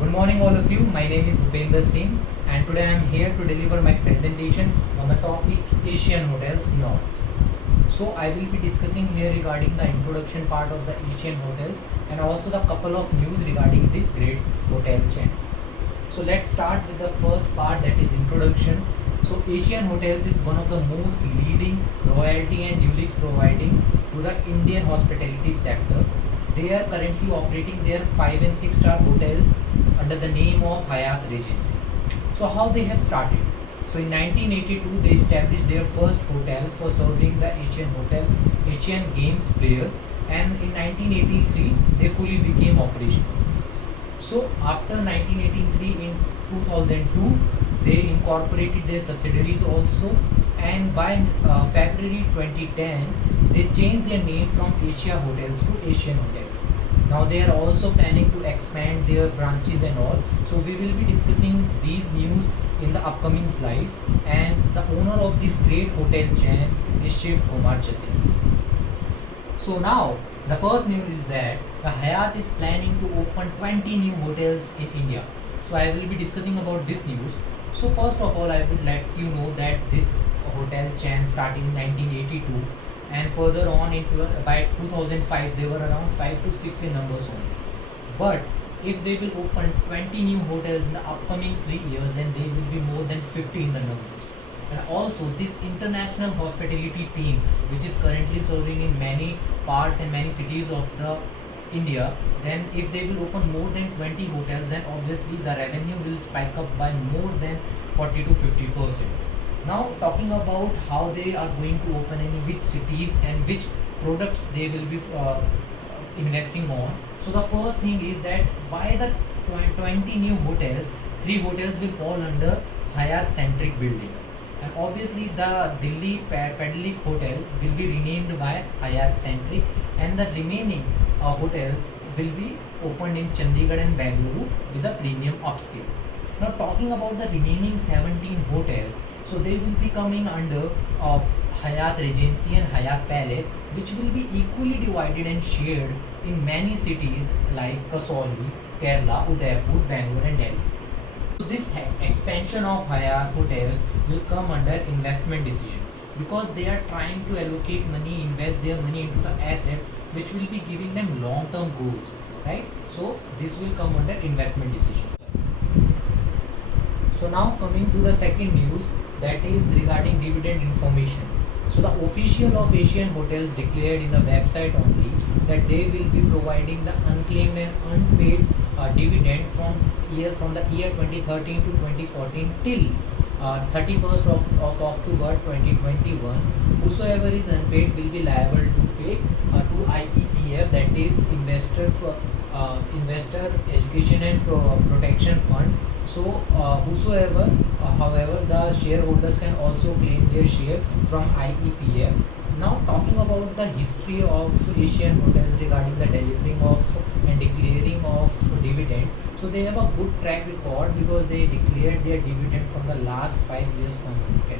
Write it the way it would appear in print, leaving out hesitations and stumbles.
Good morning, all of you. My name is Bhupender Singh, and today I am here to deliver my presentation on the topic Asian Hotels North. So, I will be discussing here regarding the introduction part of the Asian Hotels and also the couple of news regarding this great hotel chain. So, let's start with the first part, that is introduction. So, Asian Hotels is one of the most leading royalty and ULICs providing to the Indian hospitality sector. They are currently operating their 5 and 6 star hotels under the name of Hyatt Regency. So how they have started? So in 1982 they established their first hotel for serving the Asian Games players, and in 1983 they fully became operational. So after 1983, in 2002 they incorporated their subsidiaries also, and by February 2010 they changed their name from Asia Hotels to Asian Hotels. Now they are also planning to expand their branches and all. So we will be discussing these news in the upcoming slides. And the owner of this great hotel chain is Shiv Kumar Chatti. So now the first news is that the Hyatt is planning to open 20 new hotels in India. So I will be discussing about this news. So first of all, I will let you know that this hotel chain started in 1982, and further on into by 2005 they were around 5 to 6 in numbers only. But if they will open 20 new hotels in the upcoming 3 years, then they will be more than 50 in the numbers. And also this international hospitality team, which is currently serving in many parts and many cities of the India, then if they will open more than 20 hotels, then obviously the revenue will spike up by more than 40 to 50%. Now talking about how they are going to open, in which cities and which products they will be investing on. So the first thing is that by the 20 new hotels, 3 hotels will fall under Hyatt centric buildings, and obviously the Delhi Pedalik Hotel will be renamed by Hyatt centric, and the remaining hotels will be opened in Chandigarh and Bangalore with a premium upscale. Now talking about the remaining 17 hotels, so they will be coming under Hyatt Regency and Hyatt Palace, which will be equally divided and shared in many cities like Kasauli, Kerala, Udaipur, Bangalore and Delhi. So this expansion of Hyatt hotels will come under investment decision, because they are trying to allocate money, invest their money into the asset which will be giving them long-term goals, right? So this will come under investment decision. So now coming to the second news, that is regarding dividend information. So the official of Asian Hotels declared in the website only that they will be providing the unclaimed and unpaid dividend from the year 2013 to 2014 till 31st of October 2021. Whosoever is unpaid will be liable to pay to IEPF, that is Investor Education and Protection Fund. So however, the shareholders can also claim their share from IEPF. Now talking about the history of Asian Hotels regarding the delivering of and declaring of dividend. So they have a good track record, because they declared their dividend from the last 5 years consistently.